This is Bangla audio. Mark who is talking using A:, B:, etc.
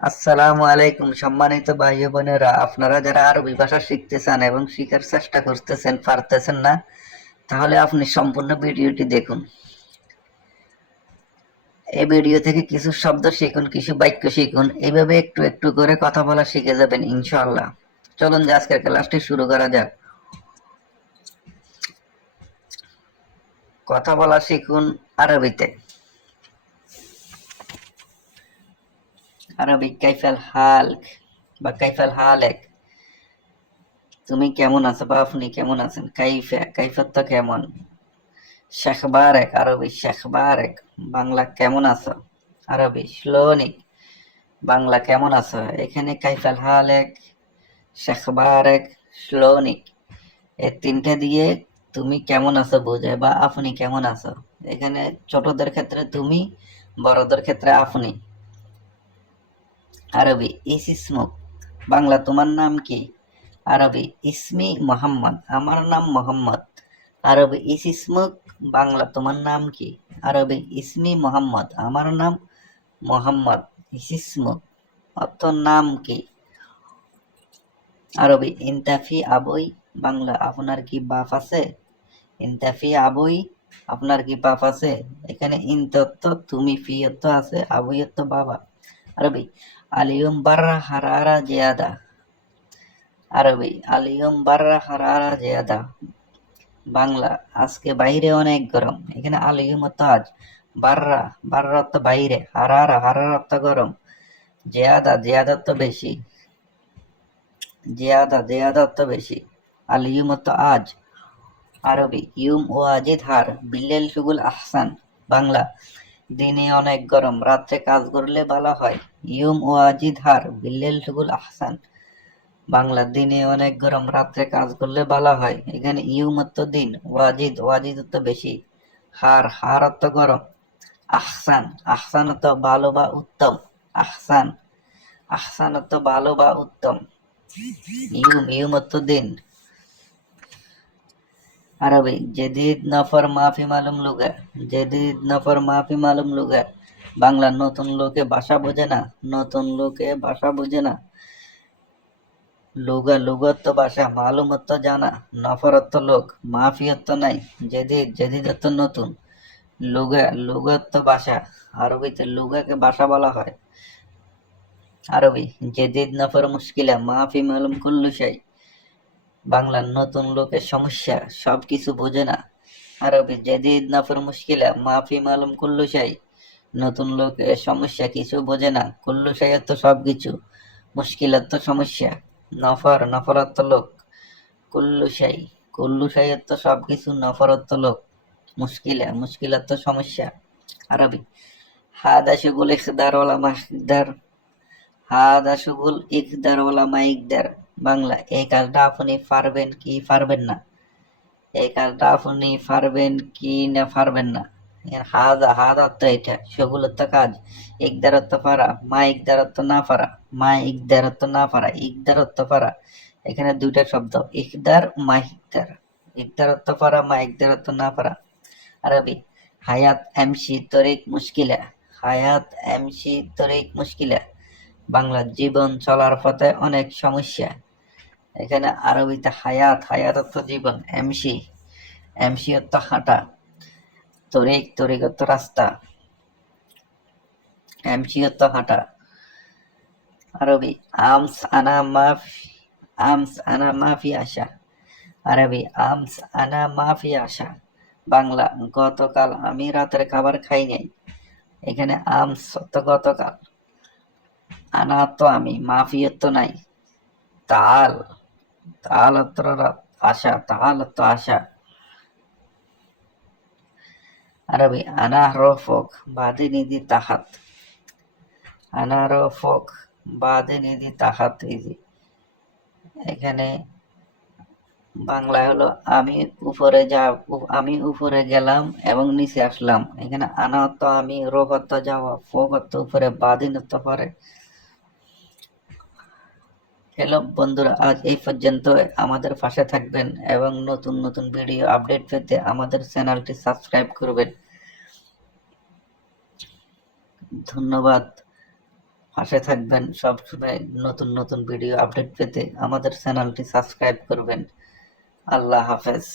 A: আসসালামু আলাইকুম সম্মানিত ভাই বোনেরা। আপনারা যারা আরবি ভাষা শিখতে চান এবং শিখার চেষ্টা করতেছেন, পারতেছেন না, তাহলে আপনি সম্পূর্ণ ভিডিওটি দেখুন। এই ভিডিও থেকে কিছু শব্দ শিখুন, কিছু বাক্য শিখুন। এইভাবে একটু একটু করে কথা বলা শিখে যাবেন ইনশাআল্লাহ। চলুন যে আজকের ক্লাসটি শুরু করা যাক। কথা বলা শিখুন আরবিতে। আরবি কাইফাল হালক বা কাইফাল হালেক। তুমি কেমন আছো বা আপনি কেমন আছেন? কাইফা কাইফাত তো কেমন শেখবারেক আরবি শেখবারেক বাংলা কেমন আছো? আরবি শ্লোনিক, বাংলা কেমন আছো? এখানে কাইফাল হালেক শেখবারেক শ্লোনিক। এই তিনটে দিয়ে তুমি কেমন আছো বোঝায় বা আপনি কেমন আছো? এখানে ছোটদের ক্ষেত্রে তুমি, বড়দের ক্ষেত্রে আপনি। আরবি ইস ইসমুক বাংলা, তোমার নাম কি? আরবি ইসমি মোহাম্মদ, আমার নাম মোহাম্মদ। আরবি ইস ইসমুক বাংলা, তোমার নাম কি? আরবি ইসমি মোহাম্মদ, আমার নাম মোহাম্মদ ইস ইসমুক অর্থ নাম কি? আরবি ইনতাফি আবই, বাংলা, আপনার কি বাপ আছে? ইনতাফি আবই, আপনার কি বাপ আছে? এখানে ইনতত্ব তুমি ফিয়ত্ব আছে আবুয়ত্ব বাবা। আরবি আলিয়ম বাররা হারারা জিয়াদা আরবি আলিয়ম বাররা হারারা জিয়াদা বাংলা আজকে বাইরে অনেক গরম এখানে আলিয়ম অর্থ আজ বাররা বাররা অর্থ বাইরে হারারা হারারা অর্থ গরম জিয়াদা জিয়াদা অর্থ বেশি জিয়াদা জিয়াদা অর্থ বেশি আলিয়ম অর্থ আজ আরবি ইউম ও আজিদ হার বিল্লেল সুগুল আহসান বাংলা দিনে অনেক গরম রাত্রে কাজ করলে ভালো হয় ইউম ও আজিদ হার, বিল্লেল সুগুল আহসান। বাংলা দিনে অনেক গরম, রাত্রে কাজ করলে ভালো হয়। এখানে ইউম অর্থ দিন ওয়াজিদ ওয়াজিদ অর্থ বেশি। হার হার অর্থ গরম। আহসান আহসান অর্থ ভালো বা উত্তম? আহসান আহসান অর্থ ভালো বা উত্তম? ইউম ইউম অর্থ দিন। আরবি, জেদিদ নফর মাফি মালুম লুগা, জেদিদ নফর মাফি মালুম লুগা। বাংলা নতুন লোকে ভাষা বোঝে না, নতুন লোকে ভাষা বোঝে না। লুগা লুগত্ব ভাষা মালুমত্ব জানা নফরত্ব লোক মাফিয়ত্ব নাই, জেদিদ জেদিদত্ব নতুন। লুগা লুগত্ব ভাষা, আরবিতে লুগাকে ভাষা বলা হয়। আরবি, জেদিদ নফর মুশকিলা, মাফি মালুম কুল্লু শাই। বাংলা নতুন লোকের সমস্যা সব কিছু বোঝে না। আরবি, জেদিদ নফর মুশকিলা, মাফি মালুম কুল্লু নতুন লোকের সমস্যা কিছু বোঝে না কুল্লু শাইয়ের তো সব কিছু মুশকিলাত তো সমস্যা, নফর নফরত্ব লোক কুল্লু শাই কুল্লু শাইয়ের তো সব কিছু নফরত্ব লোক, মুশকিলা মুশকিলাত তো সমস্যা, আরবি, হাদা শুগুল ইখদার ওলা মাহদার, হাদা শুগুল ইকদার ওলা মাইকদার, বাংলা, এই কাজটা আপনি পারবেন কি পারবেন না, এই কাজটা আপনি পারবেন কি না পারবেন না। হাদা হাদাত্ত এটা। সেগুলোর কাজ। ইকদারত্ব পারা, মা ইকদারত্ব না পারা, মা ইকদারত্ব না পারা ইকদারত্ব পারা। এখানে দুইটা শব্দ ইকদার মা ইকদার ইকদারত্ব পারা, মা ইকদারত্ব না পারা। আরবি, হায়াত এমসি তরিক মুশকিলা। হায়াত এমসি তরিক মুশকিলা। বাংলা, জীবন চলার পথে অনেক সমস্যা। এখানে আরবিতে হায়াত হায়াত জীবন, এমসি। এমসি হাঁটা। তরিক তরিক অর্থ রাস্তা। এমসি অর্থ হাঁটা? আরবি, আমস আনা মাফি, আমস আনা মাফি আশা। আরবি, আমস আনা মাফি আশা। বাংলা, গতকাল আমি রাতের খাবার খাই নাই। এখানে আমস তো গতকাল। আনা তো আমি মাফি তো নাই। তাল তাল রাত আশা, তাল অর্থ আশা। আরবি আনা রফক বাদে নিধি তাহাত। আনা রফক বাদে নিধি তাহাত ইজি এখানে বাংলায় হলো, আমি উপরে যা, আমি উপরে গেলাম এবং নিচে আসলাম। এখানে আনা অর্থ আমি রোগ অর্থ যাওয়া ফোক অর্থ উপরে বাদিন অর্থ পরে। হ্যালো বন্ধুরা, আজ এই পর্যন্ত আমাদের পাশে থাকবেন এবং নতুন নতুন ভিডিও আপডেট পেতে আমাদের চ্যানেলটি সাবস্ক্রাইব করবেন। ধন্যবাদ। পাশে থাকবেন সব সময় নতুন নতুন ভিডিও আপডেট পেতে আমাদের চ্যানেলটি সাবস্ক্রাইব করবেন। আল্লাহ হাফেজ।